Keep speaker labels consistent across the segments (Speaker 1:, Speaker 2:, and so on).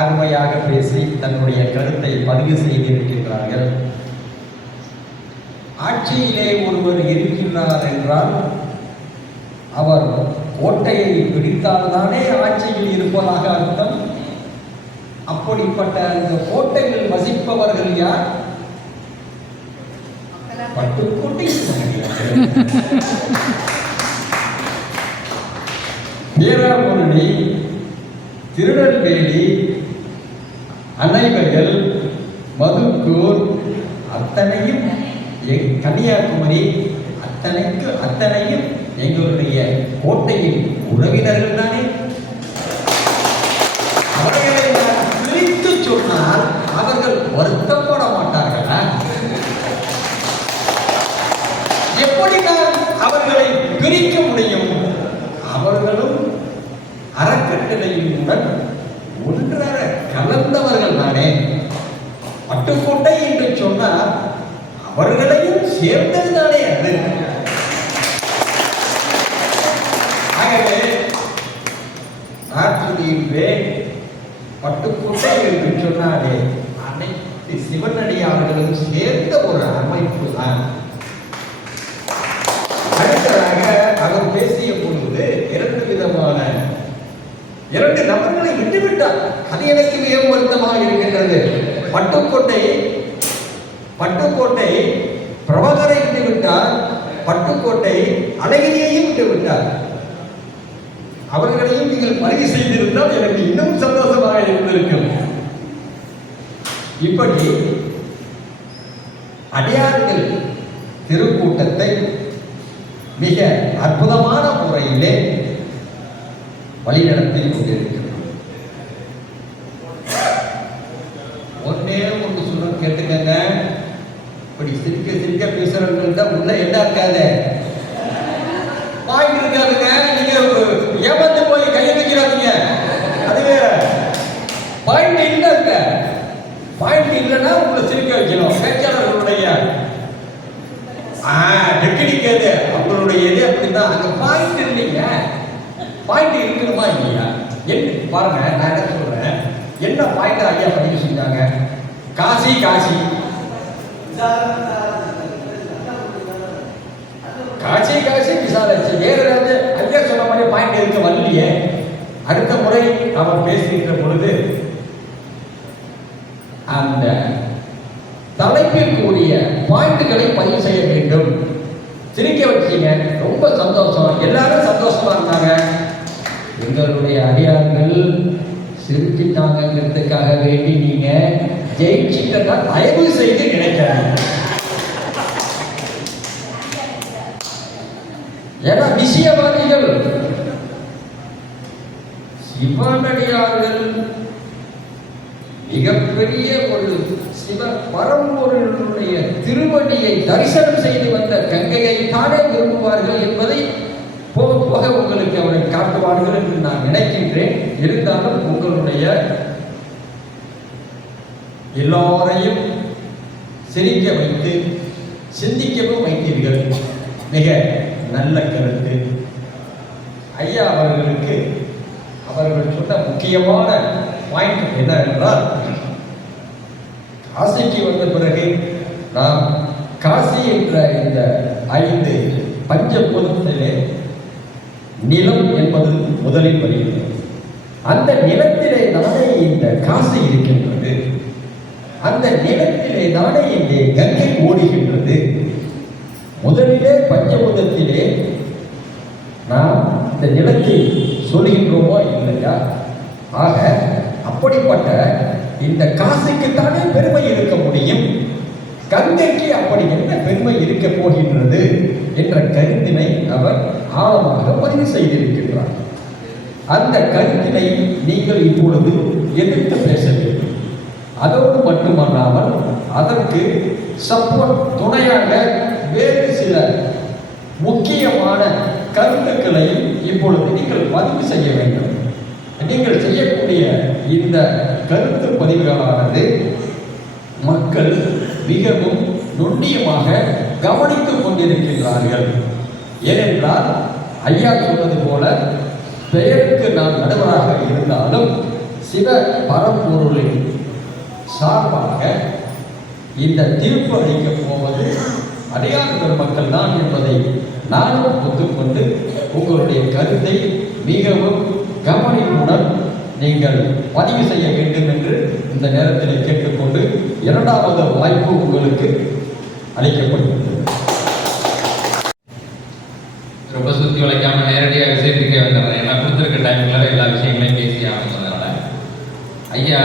Speaker 1: அருமையாக பேசி தன்னுடைய கருத்தை பதிவு செய்திருக்கின்றார்கள் ஆட்சியிலே ஒருவர் இருக்கின்றார் என்றால் அவர் கோட்டையை பிடித்தால்தானே ஆட்சியில் இருப்பதாக அர்த்தம் அப்படிப்பட்ட அந்த கோட்டையில் வசிப்பவர்கள் யார் திருநெல்வேலி அணைவயல் மதுக்கூர் அத்தனையும் கன்னியாகுமரி அத்தனைக்கு அத்தனையும் எங்களுடைய கோட்டையின் உறவினர்கள் தானே அவர்களை பிரித்து சொன்னால் அவர்கள் வருத்தப்பட மாட்டார்களா எப்படி நான் அவர்களை பிரிக்க முடியும் அவர்களும் அறக்கட்டளையுடன் ஒன்றாக கலந்தவர்கள் தானே பட்டுக்கோட்டை என்று சொன்னால் அவர்களையும் சேர்ந்தது தானே அது ஆகவே ஆற்றுதீர்வே பட்டுக்கோட்டை என்று சொன்னாலே அனைத்து சிவனடியார்களும் சேர்ந்த ஒரு அமைப்பு தான் இரண்டு நபர்களை விட்டுவிட்டார் அது எனக்கு மிகவும் வருத்தமாக இருக்கின்றது பட்டுக்கோட்டை பட்டுக்கோட்டை பிரபாகரை விட்டுவிட்டார் பட்டுக்கோட்டை அழகிரியையும் விட்டுவிட்டார் அவர்களையும் நீங்கள் பதிவு செய்திருந்தால் எனக்கு இன்னும் சந்தோஷமாக இருந்திருக்கும் இப்படி அடையாறுகள் திருக்கூட்டத்தை மிக அற்புதமான முறையிலே வழிநடத்தி கொண்டிருக்கிறது ஒன்னே ஒன்று சொல்ல கேட்டுக்கங்க இப்படி சிரிக்க சிரிக்க பேசுறவங்கள்ட்ட உள்ள என்ன இருக்காது வாங்கி இருக்காதுங்க நீங்க ஏமாந்து போய் கையை வைக்கிறாதீங்க அது வேற பாயிண்ட் இல்லை இருக்க பாயிண்ட் இல்லைன்னா உங்களை சிரிக்க வைக்கணும் பேச்சாளர்களுடைய டெக்னிக் எது அவங்களுடைய இது அப்படின்னா அந்த பாயிண்ட் இல்லைங்க பாயிண்ட் இருக்கணுமா இல்லையா என் பாருங்க நான் என்ன சொல்றேன் என்ன பாயிண்ட் ஐயா பதிவு செஞ்சாங்க காசி காசி காசி காசி விசாரிச்சு வேற ஏதாவது ஐயா சொன்ன மாதிரி பாயிண்ட் இருக்க வரலையே அடுத்த முறை அவர் பேசுகின்ற பொழுது அந்த கூடிய பாயிண்ட்களை பதிவு செய்ய வேண்டும் சிரிக்க வச்சீங்க ரொம்ப சந்தோஷம் எல்லாரும் சந்தோஷமா இருந்தாங்க எங்களுடைய அடியார்கள் சிரிச்சிட்டாங்கிறதுக்காக வேண்டி நீங்க ஜெயிச்சிட்டதா தயவு செய்து நினைக்கிறாங்க ஏன்னா விஷயவாதிகள் சிவனடியார்கள் மிகப்பெரிய ஒரு சிவ பரம்பொருளுடைய திருவடியை தரிசனம் செய்து வந்த கங்கையை தானே விரும்புவார்கள் என்பதை போக போக உங்களுக்கு அவரை காட்டுவார்கள் என்று நான் நினைக்கின்றேன் இருந்தாலும் உங்களுடைய எல்லோரையும் சிரிக்க வைத்து சிந்திக்கவும் வைத்தீர்கள் மிக நல்ல கருத்து ஐயா அவர்களுக்கு அவர்கள் சொன்ன முக்கியமான பாயிண்ட் என்ன என்றால் காசிக்கு வந்த பிறகு நாம் காசி என்ற இந்த ஐந்து பஞ்ச பொருட்களிலே நிலம் என்பது முதலில் வருகிறது அந்த நிலத்திலே தானே இந்த காசு இருக்கின்றது அந்த நிலத்திலே தானே இந்த கங்கை ஓடுகின்றது முதலிலே பஞ்சபூதத்திலே நாம் இந்த நிலத்தை சொல்கின்றோமோ இல்லையா ஆக அப்படிப்பட்ட இந்த காசுக்குத்தானே பெருமை இருக்க முடியும் கந்தைக்கு அப்படி என்ன பெருமை இருக்க போகின்றது என்ற கருத்தினை அவர் ஆழமாக பதிவு செய்திருக்கின்றார் அந்த கருத்தினை நீங்கள் இப்பொழுது எதிர்த்து பேச வேண்டும் அதோடு மட்டுமல்லாமல் அதற்கு சப்போர்ட் துணையாக வேறு சில முக்கியமான கருத்துக்களையும் இப்பொழுது நீங்கள் பதிவு செய்ய வேண்டும் நீங்கள் செய்யக்கூடிய இந்த கருத்து பதிவுகளானது மக்கள் மிகவும் நுண்ணியமாக கவனித்துக் கொண்டிருக்கின்றார்கள் ஏனென்றால் ஐயா சொன்னது போல பெயருக்கு நான் நடுவராக இருந்தாலும் சிவ பரம்பொருளின் சார்பாக இந்த தீர்ப்பு அளிக்கப் போவது அடையாள மக்கள் தான் என்பதை நானும் ஒத்துக்கொண்டு உங்களுடைய கருத்தை மிகவும் கவனிப்புடன் நீங்கள் பதிவு செய்ய வேண்டும் என்று இந்த நேரத்தில் இரண்டாவது வாய்ப்பு உங்களுக்கு அளிக்கப்படுகிறது
Speaker 2: ரொம்ப சுற்றி உழைக்காம நேரடியாக விஷயத்துக்கே வந்துடுறேன் ஏன்னா கொடுத்துருக்க டைம்ல எல்லா விஷயங்களையும் பேசி ஆரம்பிச்சதுனால ஐயா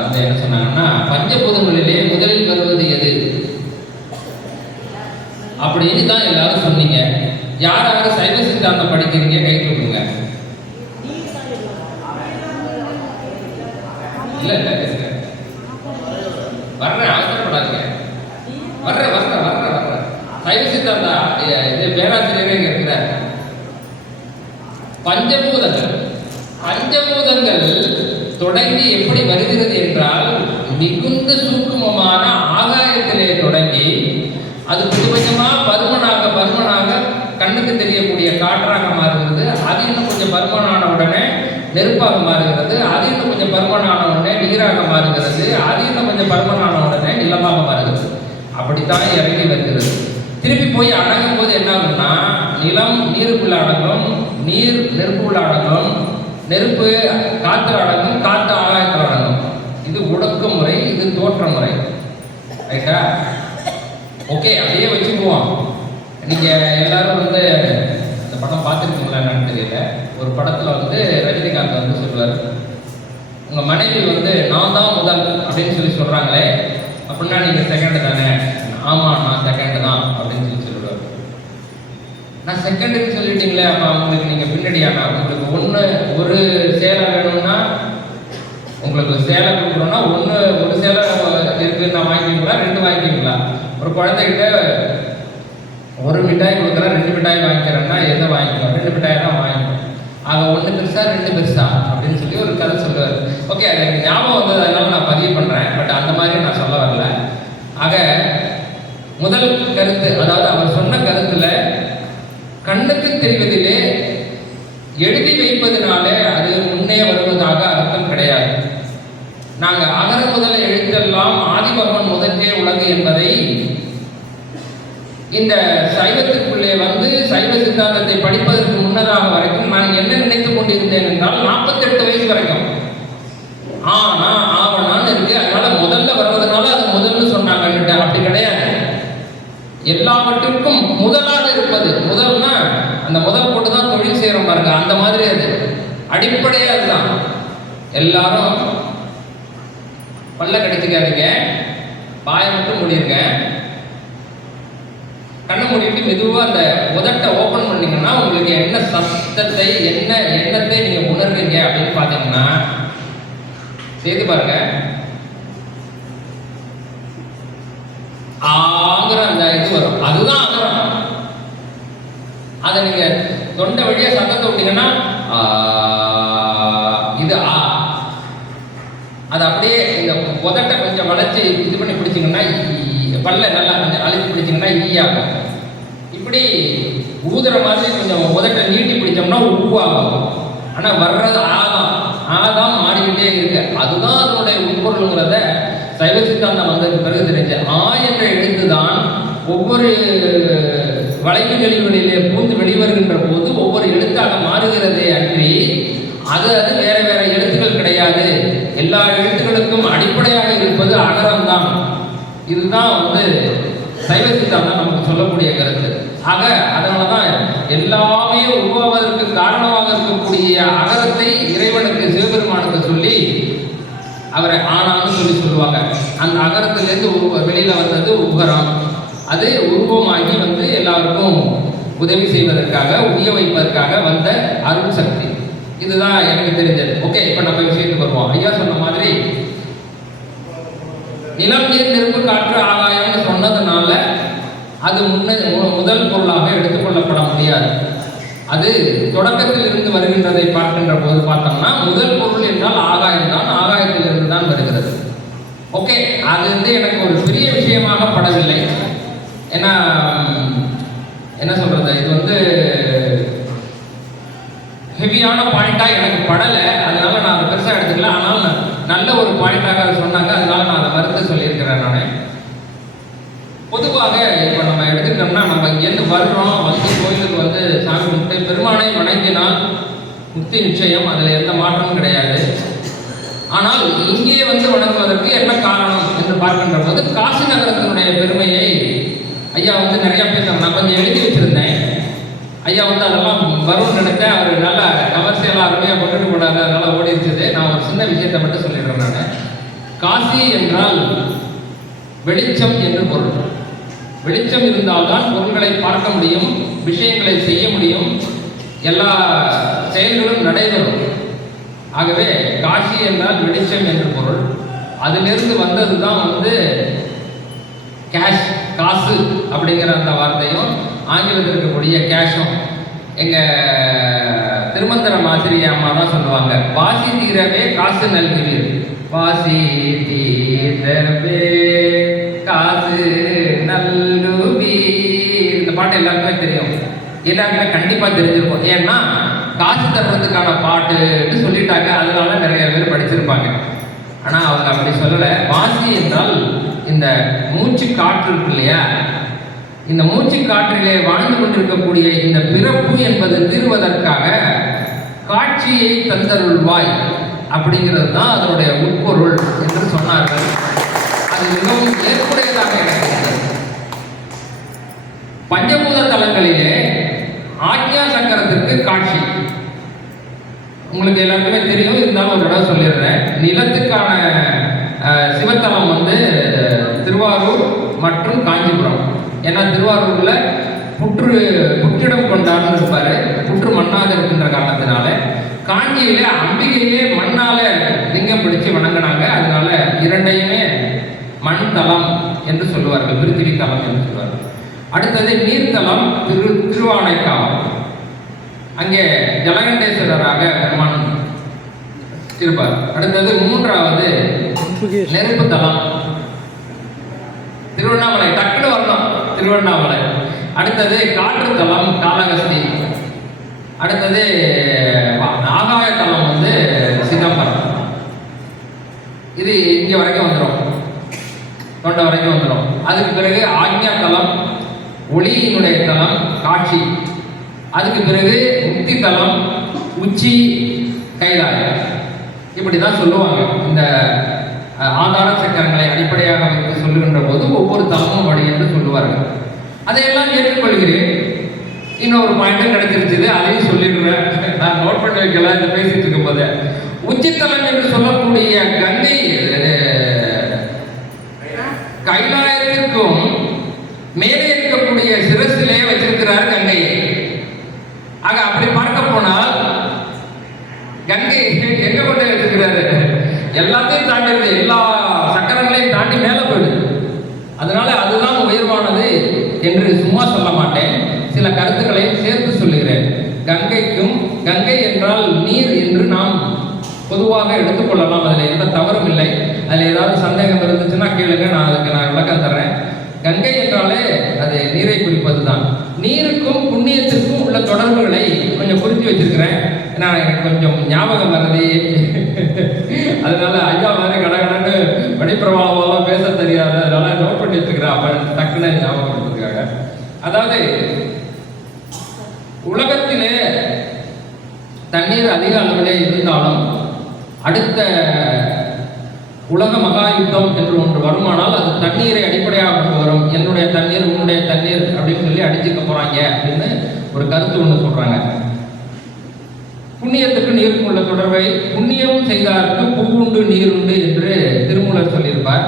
Speaker 2: வந்து என்ன சொன்னாங்கன்னா பஞ்சபூதங்களிலே முதல் பஞ்சபூதங்கள் பஞ்சபூதங்கள் தொடங்கி எப்படி வருகிறது என்றால் மிகுந்த சூக்குமமான ஆகாயத்திலே தொடங்கி அது கொஞ்சமாக பருமனாக பருமனாக கண்ணுக்கு தெரியக்கூடிய காற்றாக மாறுகிறது அது இன்னும் கொஞ்சம் பருமனான உடனே நெருப்பாக மாறுகிறது அது இன்னும் கொஞ்சம் பருமனான உடனே நீராக மாறுகிறது அது இன்னும் கொஞ்சம் பருமனான உடனே நிலமாக மாறுகிறது அப்படித்தான் இறங்கி வருகிறது திருப்பி போய் அடங்கும் போது என்ன ஆகும்னா நிலம் நீருக்குள்ள அடங்கும் நீர் நெருப்புள்ள அடங்கும் நெருப்பு காற்று அடங்கும் காற்று ஆகாயத்தில் அடங்கும் இது உடக்க முறை இது தோற்ற முறை ரைட்டா ஓகே அப்படியே வச்சுக்குவோம் நீங்கள் எல்லாரும் வந்து இந்த படம் பார்த்துருக்கீங்களா என்னன்னு தெரியல ஒரு படத்தில் வந்து ரஜினிகாந்த் வந்து சொல்லுவார் உங்கள் மனைவி வந்து நான் தான் முதல் அப்படின்னு சொல்லி சொல்கிறாங்களே அப்படின்னா நீங்கள் செகண்டு தானே ஆமாம் நான் செகண்டு தான் அப்படின்னு சொல்லி சொல்லுவாங்க நான் செகண்டரி சொல்லிட்டீங்களே அப்போ அவங்களுக்கு நீங்கள் பின்னடியானா உங்களுக்கு ஒன்று ஒரு சேலை வேணும்னா உங்களுக்கு சேலை கொடுக்குறோம்னா ஒன்று ஒரு சேலை இருக்குது நான் வாங்கிக்கலாம் ரெண்டு வாங்கிக்கலாம் ஒரு குழந்தைகிட்ட ஒரு மிட்டாய் கொடுக்குறேன் ரெண்டு மிட்டாய் வாங்கிக்கிறேன்னா எதை வாங்கிக்கலாம் ரெண்டு மிட்டாய் தான் வாங்கிக்கலாம் ஆக ஒன்று பெருசா ரெண்டு பெருசா அப்படின்னு சொல்லி ஒரு கதை அந்த முதல் போட்டு தான் தொழில் செய்கிற பாருங்க அந்த மாதிரி அது அடிப்படையாக அதுதான் எல்லாரும் பல்ல கடிச்சிக்காதீங்க பாயை மட்டும் முடியிருங்க கண்ணை மூடிட்டு மெதுவாக அந்த உதட்டை ஓப்பன் பண்ணிங்கன்னா உங்களுக்கு என்ன சத்தத்தை என்ன எண்ணத்தை நீங்கள் உணர்றீங்க அப்படின்னு பார்த்தீங்கன்னா செய்து பாருங்க ஆங்கிற அந்த இது வரும் அதுதான் அதை நீங்க தொண்டை வழியா சத்தத்தை விட்டீங்கன்னா இது ஆ அது அப்படியே இந்த புதட்டை கொஞ்சம் வளைச்சு இது பண்ணி பிடிச்சிங்கன்னா பல்ல நல்லா கொஞ்சம் அழுத்தி பிடிச்சிங்கன்னா ஈயாகும் இப்படி ஊதுற மாதிரி கொஞ்சம் உதட்டை நீட்டி பிடிச்சோம்னா உருவாகும் ஆனால் வர்றது ஆதாம் ஆதாம் மாறிக்கிட்டே இருக்கு அதுதான் அதனுடைய உட்பொருளுங்கிறத சைவ சித்தாந்தம் வந்ததுக்கு பிறகு தெரிஞ்சு ஆ என்ற எழுத்து ஒவ்வொரு வளைவு பூந்து வெளிவருகின்ற போது ஒவ்வொரு எழுத்தாக மாறுகிறதே அன்றி அது அது வேற வேற எழுத்துக்கள் கிடையாது எல்லா எழுத்துக்களுக்கும் அடிப்படையாக இருப்பது அகரம் தான் இதுதான் வந்து சைவ சித்தாந்தம் நமக்கு சொல்லக்கூடிய கருத்து ஆக அதனால தான் எல்லாமே உருவாவதற்கு காரணமாக இருக்கக்கூடிய அகரத்தை இறைவனுக்கு சிவபெருமானுக்கு சொல்லி அவரை ஆனான்னு சொல்லி சொல்லுவாங்க அந்த அகரத்திலேருந்து வெளியில் வந்தது உகரம் அது உருவமாகி வந்து எல்லாருக்கும் உதவி செய்வதற்காக உய வைப்பதற்காக வந்த அருள் சக்தி இதுதான் எனக்கு தெரிஞ்சது ஓகே இப்போ நம்ம விஷயத்துக்கு வருவோம் ஐயா சொன்ன மாதிரி நிலம் ஏன் நெருப்பு காற்று ஆதாயம்னு சொன்னதுனால அது முன்ன முதல் பொருளாக எடுத்துக்கொள்ளப்பட முடியாது அது தொடக்கத்தில் இருந்து வருகின்றதை பார்க்கின்ற போது பார்த்தோம்னா முதல் பொருள் என்றால் ஆகாயம் தான் இருந்து தான் வருகிறது ஓகே அது வந்து எனக்கு ஒரு பெரிய விஷயமாக படவில்லை ஏன்னா என்ன சொல்கிறது இது வந்து ஹெவியான பாயிண்ட்டாக எனக்கு படலை அதனால நான் அதை பெருசாக எடுத்துக்கல ஆனால் நல்ல ஒரு பாயிண்ட்டாக அதை சொன்னாங்க அதனால நான் அதை வருத்த சொல்லியிருக்கிறேன் நான் பொதுவாக இப்போ நம்ம எடுத்துக்கிட்டோம்னா நம்ம இங்கேருந்து வர்றோம் வந்து கோயிலுக்கு வந்து சாமி கும்பிட்டு பெருமானை வணங்கினால் முக்தி நிச்சயம் அதில் எந்த மாற்றமும் கிடையாது ஆனால் இங்கேயே வந்து வணங்குவதற்கு என்ன காரணம் என்று பார்க்கின்ற போது காசி நகரத்தினுடைய பெருமையை ஐயா வந்து நிறையா பேர் நான் கொஞ்சம் எழுதி வச்சிருந்தேன் ஐயா வந்து அதெல்லாம் வரும்னு நினைத்தேன் அவர் நல்லா கமர்ஷியலாக அருமையாக கொண்டுட்டு போனார் அதனால ஓடி இருந்தது நான் ஒரு சின்ன விஷயத்தை மட்டும் சொல்லிடுறேன் நான் காசி என்றால் வெளிச்சம் என்று பொருள் வெளிச்சம் இருந்தால்தான் பொருள்களை பார்க்க முடியும் விஷயங்களை செய்ய முடியும் எல்லா செயல்களும் நடைபெறும் ஆகவே காசி என்றால் வெளிச்சம் என்று பொருள் அதிலிருந்து வந்தது தான் வந்து கேஷ் காசு அப்படிங்கிற அந்த வார்த்தையும் ஆங்கிலத்தில் இருக்கக்கூடிய கேஷும் எங்கள் திருமந்திரம் ஆசிரிய அம்மா தான் சொல்லுவாங்க வாசி தீரவே காசு நல்கிறீர் வாசி தீரவே காசு நல்குவீர் இந்த பாட்டு எல்லாருக்குமே தெரியும் எல்லாருமே கண்டிப்பாக தெரிஞ்சிருக்கும் ஏன்னா காசு தர்றதுக்கான பாட்டுன்னு சொல்லிட்டாங்க அதனால நிறைய பேர் படிச்சிருப்பாங்க ஆனால் அவங்க அப்படி சொல்லலை வாசி என்றால் இந்த மூச்சு காற்று இருக்கு இல்லையா இந்த மூச்சு காற்றிலே வாழ்ந்து கொண்டிருக்கக்கூடிய இந்த பிறப்பு என்பது தீர்வதற்காக காட்சியை தந்தருள்வாய் அப்படிங்கிறது தான் அதனுடைய உட்பொருள் என்று சொன்னார்கள் அது மிகவும் ஏற்புடையதாக பஞ்சபூத தலங்களிலே ஆக்ஞா சங்கரத்திற்கு காட்சி உங்களுக்கு எல்லாருக்குமே தெரியும் இருந்தாலும் ஒரு தடவை சொல்லிடுறேன் நிலத்துக்கான சிவத்தலம் வந்து திருவாரூர் மற்றும் காஞ்சிபுரம் ஏன்னா திருவாரூரில் புற்று புற்றிடம் கொண்டாடும் இருப்பார் புற்று மண்ணாக இருக்கின்ற காரணத்தினால காஞ்சியில அம்பிகையே மண்ணால லிங்கம் பிடிச்சு வணங்கினாங்க அதனால இரண்டையுமே மண் தலம் என்று சொல்லுவார்கள் திருத்திரி தளம் என்று சொல்லுவார்கள் அடுத்தது நீர்த்தலம் திரு திருவானைக்காலம் அங்கே ஜலகண்டேஸ்வரராக பெருமான் இருப்பார் அடுத்தது மூன்றாவது நெருப்பு தலம் திருவண்ணாமலை டக்குனு வரணும் திருவண்ணாமலை அடுத்தது காற்று தலம் காலகஸ்தி அடுத்தது தலம் வந்து சிதம்பரம் இது இங்கே வரைக்கும் வந்துடும் தொண்டை வரைக்கும் வந்துடும் அதுக்கு பிறகு ஆக்யா தலம் ஒளியினுடைய தலம் காட்சி அதுக்கு பிறகு முக்தி தலம் உச்சி கைலாயம் இப்படிதான் சொல்லுவாங்க இந்த ஆதார சக்கரங்களை அடிப்படையாக வைத்து சொல்லுகின்ற போது ஒவ்வொரு தமமும் வழி என்று சொல்லுவார்கள் அதையெல்லாம் ஏற்றுக்கொள்கிறேன் இன்னொரு பாயிண்டும் கிடைச்சிருச்சு அதையும் சொல்லிடுறேன் நான் நோட் பண்ணி வைக்கல பேசிட்டு இருக்கும் போது உச்சித்தலம் என்று சொல்லக்கூடிய கங்கை கைலாயத்திற்கும் மேலே இருக்கக்கூடிய சிரசிலே வச்சிருக்கிறார் கங்கை ஆக அப்படி பார்க்க போனால் கங்கை எங்க கொண்டு வச்சிருக்கிறாரு எல்லாத்தையும் தாண்டிடுது எல்லா சக்கரங்களையும் தாண்டி மேலே போயிடுது அதனால அதுதான் உயர்வானது என்று சும்மா சொல்ல மாட்டேன் சில கருத்துக்களை சேர்த்து சொல்லுகிறேன் கங்கைக்கும் கங்கை என்றால் நீர் என்று நாம் பொதுவாக எடுத்துக்கொள்ளலாம் அதில் எந்த தவறும் இல்லை அதில் ஏதாவது சந்தேகம் இருந்துச்சுன்னா கேளுங்க நான் அதுக்கு நான் விளக்கம் தர்றேன் கங்கை என்றாலே அது நீரை குறிப்பது தான் நீருக்கும் புண்ணியத்திற்கும் உள்ள தொடர்புகளை கொஞ்சம் குறித்து வச்சிருக்கிறேன் நான் எனக்கு கொஞ்சம் ஞாபகம் வருது அதனால ஐயா மாதிரி கடகடன்னு மணிப்பிரபாவெல்லாம் பேச தெரியாது அதனால நோட் பண்ணி வச்சுக்கிறேன் அப்ப டக்குன்னு ஞாபகம் கொடுத்துருக்காங்க அதாவது உலகத்திலே தண்ணீர் அதிக அளவிலே இருந்தாலும் அடுத்த உலக மகா யுத்தம் என்று ஒன்று வருமானால் அது தண்ணீரை அடிப்படையாக கொண்டு வரும் என்னுடைய தண்ணீர் உன்னுடைய தண்ணீர் அப்படின்னு சொல்லி அடிச்சுக்க போகிறாங்க அப்படின்னு ஒரு கருத்து ஒன்று சொல்கிறாங்க புண்ணியத்துக்கு நீருக்கும் உள்ள தொடர்பை புண்ணியம் செய்தார்க்கு பூவுண்டு நீருண்டு என்று திருமூலர் சொல்லியிருப்பார்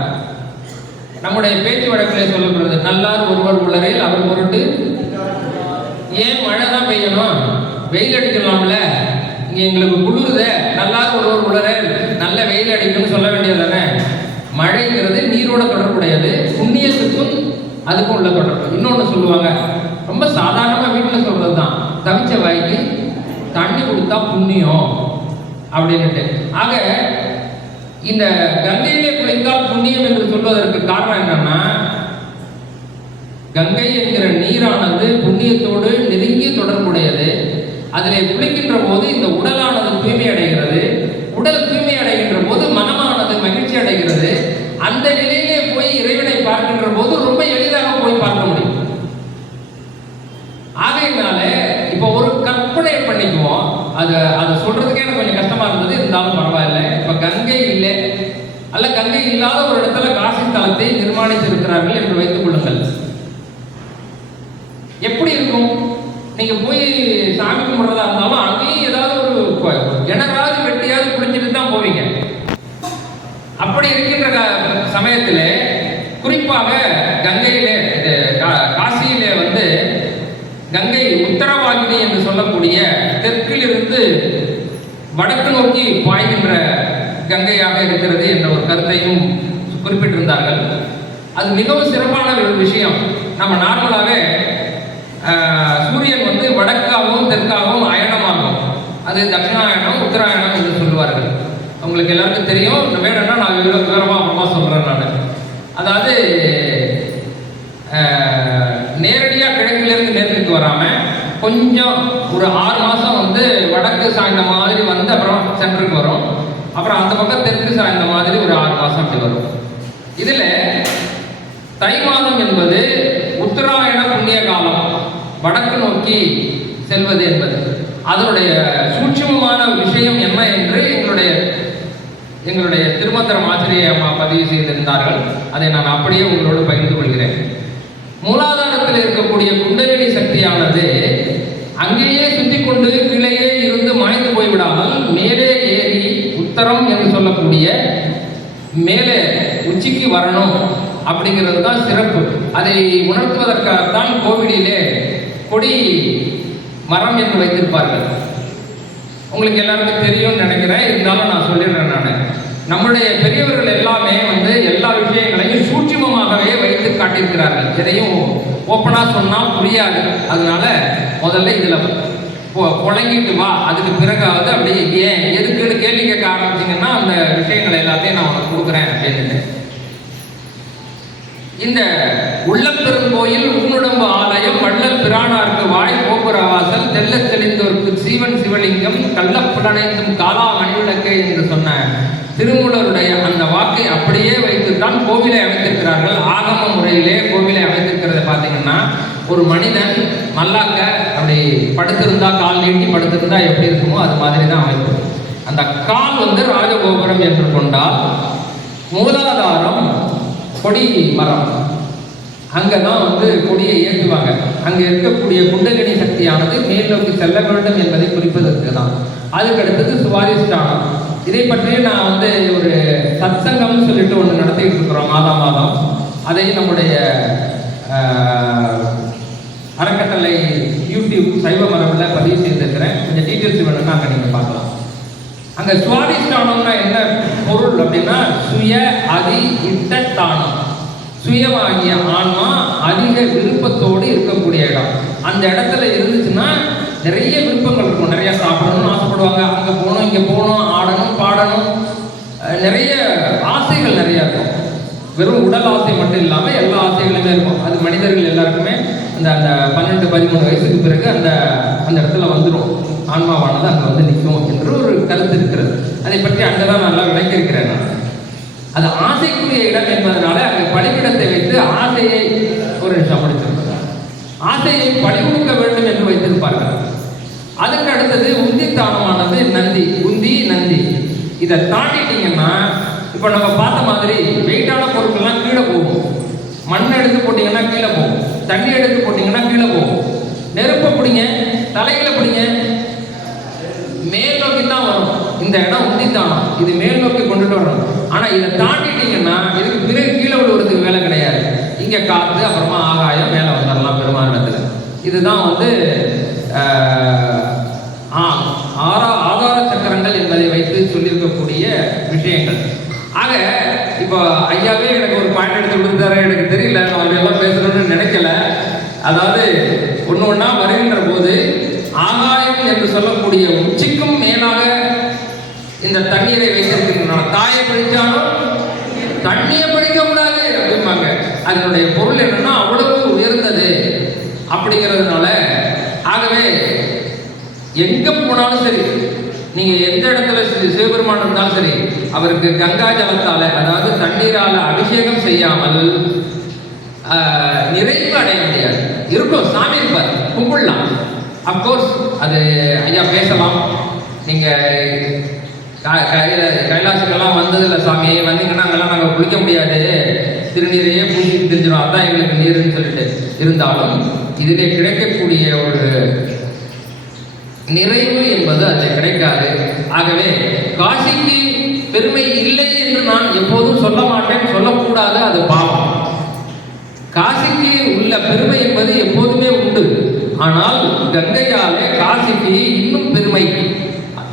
Speaker 2: நம்முடைய பேச்சு வழக்கிலே சொல்லப்படுறது நல்லார் ஒருவர் உலரில் அவர் பொருட்டு ஏன் மழை தான் பெய்யணும் வெயில் அடிக்கலாம்ல இங்கே எங்களுக்கு குளிருத நல்லார் ஒருவர் உலரில் நல்ல வெயில் அடிக்கணும்னு சொல்ல வேண்டியது தானே மழைங்கிறது நீரோட தொடர்புடையது புண்ணியத்துக்கும் அதுக்கும் உள்ள தொடர்பு இன்னொன்று சொல்லுவாங்க ரொம்ப சாதாரணமாக வீட்டில் சொல்கிறது தான் தவிச்ச வாய்க்கு தண்ணி கொடுத்தா புண்ணியம் அப்படின்ட்டு ஆக இந்த கங்கையிலே குளித்தால் புண்ணியம் என்று சொல்வதற்கு காரணம் என்னன்னா கங்கை என்கிற நீரானது புண்ணியத்தோடு நெருங்கிய தொடர்புடையது அதில் குளிக்கின்ற போது இந்த உடலானது தூய்மை அடைகிறது உடல் தூய்மை அடைகின்ற போது மனமானது மகிழ்ச்சி அடைகிறது அந்த நிலையிலே போய் இறைவனை பார்க்கின்ற போது அதை அதை சொல்கிறதுக்கே எனக்கு கொஞ்சம் கஷ்டமாக இருந்தது இருந்தாலும் பரவாயில்லை இப்போ கங்கை இல்லை அல்ல கங்கை இல்லாத ஒரு இடத்துல காசி தலத்தை நிர்மாணித்திருக்கிறார்கள் என்று வைத்துக் கொள்ளுங்கள் எப்படி இருக்கும் நீங்கள் போய் சாமி கும்பிட்றதா இருந்தாலும் வடக்கு நோக்கி பாய்கின்ற கங்கையாக இருக்கிறது என்ற ஒரு கருத்தையும் குறிப்பிட்டிருந்தார்கள் அது மிகவும் சிறப்பான ஒரு விஷயம் நம்ம நார்மலாகவே சூரியன் வந்து வடக்காகவும் தெற்காகவும் அயனமாகும் அது தட்சிணாயணம் உத்தராயணம் என்று சொல்லுவார்கள் உங்களுக்கு எல்லாருக்கும் தெரியும் இந்த வேணும்னா நான் விவரமாக அப்புறமா சொல்கிறேன் நான் அதாவது நேரடியாக கிழக்கிலிருந்து நேரத்துக்கு வராமல் கொஞ்சம் ஒரு ஆறு மாதம் வந்து வடக்கு சாய்ந்த மாதிரி வந்து அப்புறம் சென்ட்ருக்கு வரும் அப்புறம் அந்த பக்கம் தெற்கு சாய்ந்த மாதிரி ஒரு ஆறு மாதம் அப்படி வரும் இதில் தை மாதம் என்பது உத்தராயண புண்ணிய காலம் வடக்கு நோக்கி செல்வது என்பது அதனுடைய சூட்சமமான விஷயம் என்ன என்று எங்களுடைய எங்களுடைய திருமந்திரம் ஆசிரியர் அம்மா பதிவு செய்திருந்தார்கள் அதை நான் அப்படியே உங்களோடு பகிர்ந்து கொள்கிறேன் மூலாதாரத்தில் இருக்கக்கூடிய குண்டலினி சக்தியானது அங்கேயே சுற்றி கொண்டு கீழேயே இருந்து மாய்ந்து போய்விடாமல் மேலே ஏறி உத்தரம் என்று சொல்லக்கூடிய மேலே உச்சிக்கு வரணும் அப்படிங்கிறது தான் சிறப்பு அதை உணர்த்துவதற்காகத்தான் கோவிலிலே கொடி மரம் என்று வைத்திருப்பார்கள் உங்களுக்கு எல்லாருக்கும் தெரியும்னு நினைக்கிறேன் இருந்தாலும் நான் சொல்லிடுறேன் நான் நம்முடைய பெரியவர்கள் எல்லாமே வந்து எல்லா விஷயங்களையும் சூழ்ச்சி ஆகவே வைத்து காட்டியிருக்கிறார்கள் எதையும் ஓப்பனாக சொன்னால் புரியாது அதனால முதல்ல இதில் புழங்கிட்டு வா அதுக்கு பிறகாவது அப்படி ஏன் எதுக்குன்னு கேள்வி கேட்க ஆரம்பிச்சிங்கன்னா அந்த விஷயங்கள் எல்லாத்தையும் நான் உனக்கு கொடுக்குறேன் அப்படின்னு இந்த உள்ளப்பெரும் கோயில் உன்னுடம்பு ஆலயம் வள்ளல் பிராணாருக்கு வாய் கோபுரவாசல் தெல்ல தெளிந்தோருக்கு சீவன் சிவலிங்கம் கள்ளப்புடனைத்தும் காலா மணிவிளக்கு என்று சொன்ன திருமூலருடைய அந்த வாக்கை அப்படியே வை தான் கோவிலை அமைத்திருக்கிறார்கள் ஆகம முறையிலே கோவிலை அமைத்திருக்கிறத பார்த்தீங்கன்னா ஒரு மனிதன் மல்லாக்க அப்படி படுத்திருந்தா கால் நீட்டி படுத்திருந்தா எப்படி இருக்குமோ அது மாதிரி தான் அமைப்பு அந்த கால் வந்து ராஜகோபுரம் என்று கொண்டால் மூலாதாரம் கொடி மரம் அங்கே தான் வந்து கொடியை இயக்குவாங்க அங்கே இருக்கக்கூடிய குண்டலினி சக்தியானது மேல் நோக்கி செல்ல வேண்டும் என்பதை குறிப்பதற்கு தான் அதுக்கடுத்தது சுவாதிஷ்டானம் இதை பற்றி நான் வந்து ஒரு சத்சங்கம்னு சொல்லிட்டு ஒன்று நடத்திட்டு இருக்கிறோம் மாதம் மாதம் அதை நம்முடைய அறக்கட்டளை யூடியூப் சைவ மரபில் பதிவு செய்திருக்கிறேன் கொஞ்சம் டீட்டெயில்ஸ் வேணும்னா அங்கே நீங்கள் பார்க்கலாம் அங்கே சுவாதிஷ்டானம்னா என்ன பொருள் அப்படின்னா சுய அதி இட்டத்தானம் சுயமாகிய ஆன்மா அதிக விருப்பத்தோடு இருக்கக்கூடிய இடம் அந்த இடத்துல இருந்துச்சுன்னா நிறைய விருப்பங்கள் இருக்கும் நிறைய அந்த அந்த பன்னெண்டு பதிமூணு வயசுக்கு பிறகு அந்த அந்த இடத்துல வந்துடும் ஆன்மாவானது அங்கே வந்து நிற்கும் என்று ஒரு கருத்து இருக்கிறது அதை பற்றி அங்கே தான் நல்லா விளக்கியிருக்கிறேன் நான் அது ஆசைக்குரிய இடம் என்பதனால அங்கே பணியிடத்தை வைத்து ஆசையை ஒரு நிமிஷம் படித்திருக்கிறார் ஆசையை பணி கொடுக்க வேண்டும் என்று வைத்திருப்பார்கள் அதுக்கு அடுத்தது உந்தித்தானமானது நந்தி உந்தி நந்தி இதை தாண்டிட்டீங்கன்னா இப்போ நம்ம பார்த்த மாதிரி வெயிட்டான பொருட்கள்லாம் கீழே போகும் மண் எடுத்து போட்டிங்கன்னா கீழே போகும் தண்ணி எடுத்து போட்டிங்கன்னா கீழே போகும் நெருப்பை பிடிங்க தலையில பிடிங்க மேல் நோக்கி தான் வரும் இந்த இடம் உந்தி தான் இது மேல் நோக்கி கொண்டுட்டு வரணும் ஆனா இதை தாண்டிட்டீங்கன்னா இதுக்கு பிறகு கீழே விழுவதுக்கு வேலை கிடையாது இங்க காத்து அப்புறமா ஆகாயம் மேலே வந்துடலாம் பெருமானிடத்தில் இதுதான் வந்து ஆறா ஆதார சக்கரங்கள் என்பதை வைத்து சொல்லியிருக்கக்கூடிய விஷயங்கள் ஆக இப்போ ஐயாவே எனக்கு ஒரு பாயிண்ட் எடுத்து கொடுத்தாரு எனக்கு தெரியல அவர்கள் எல்லாம் நினைக்கல அதாவது ஒன்று ஒன்றா வருகின்ற போது ஆகாயம் என்று சொல்லக்கூடிய உச்சிக்கும் மேலாக இந்த தண்ணீரை வைத்திருக்கின்றன தாயை பழித்தாலும் தண்ணியை பழிக்க கூடாது அப்படிம்பாங்க அதனுடைய பொருள் என்னன்னா அவ்வளவு உயர்ந்தது அப்படிங்கிறதுனால ஆகவே எங்கே போனாலும் சரி நீங்கள் எந்த இடத்துல சிவபெருமான் இருந்தாலும் சரி அவருக்கு கங்கா ஜலத்தால் அதாவது தண்ணீரால் அபிஷேகம் செய்யாமல் நிறைவு அடைய முடியாது இருக்கும் சாமி இருப்பார் கும்பிடலாம் அப்கோர்ஸ் அது ஐயா பேசலாம் நீங்கள் கைலாசுக்கெல்லாம் வந்ததில்ல சாமி வந்தீங்கன்னா அங்கெல்லாம் நாங்கள் குளிக்க முடியாது திருநீரையே பூசி தெரிஞ்சிடும் அதான் எங்களுக்கு நீர்னு சொல்லிட்டு இருந்தாலும் இதிலே கிடைக்கக்கூடிய ஒரு நிறைவு என்பது அதில் கிடைக்காது ஆகவே காசிக்கு பெருமை இல்லை என்று நான் எப்போதும் சொல்ல மாட்டேன் சொல்லக்கூடாது அது பாவம் காசிக்கு உள்ள பெருமை என்பது எப்போதுமே உண்டு ஆனால் கங்கையாலே காசிக்கு இன்னும் பெருமை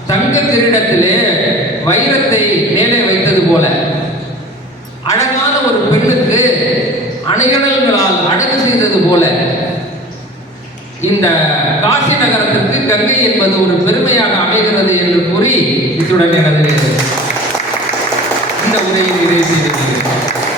Speaker 2: தங்க திருடத்திலே வைரத்தை மேலே வைத்தது போல அழகான ஒரு பெண்ணுக்கு அணைகடல்களால் அடகு செய்தது போல இந்த காசி நகரத்திற்கு கங்கை என்பது ஒரு பெருமையாக அமைகிறது என்று கூறி இத்துடன் எனது இந்த உரையை நிறைவு செய்திருக்கிறேன்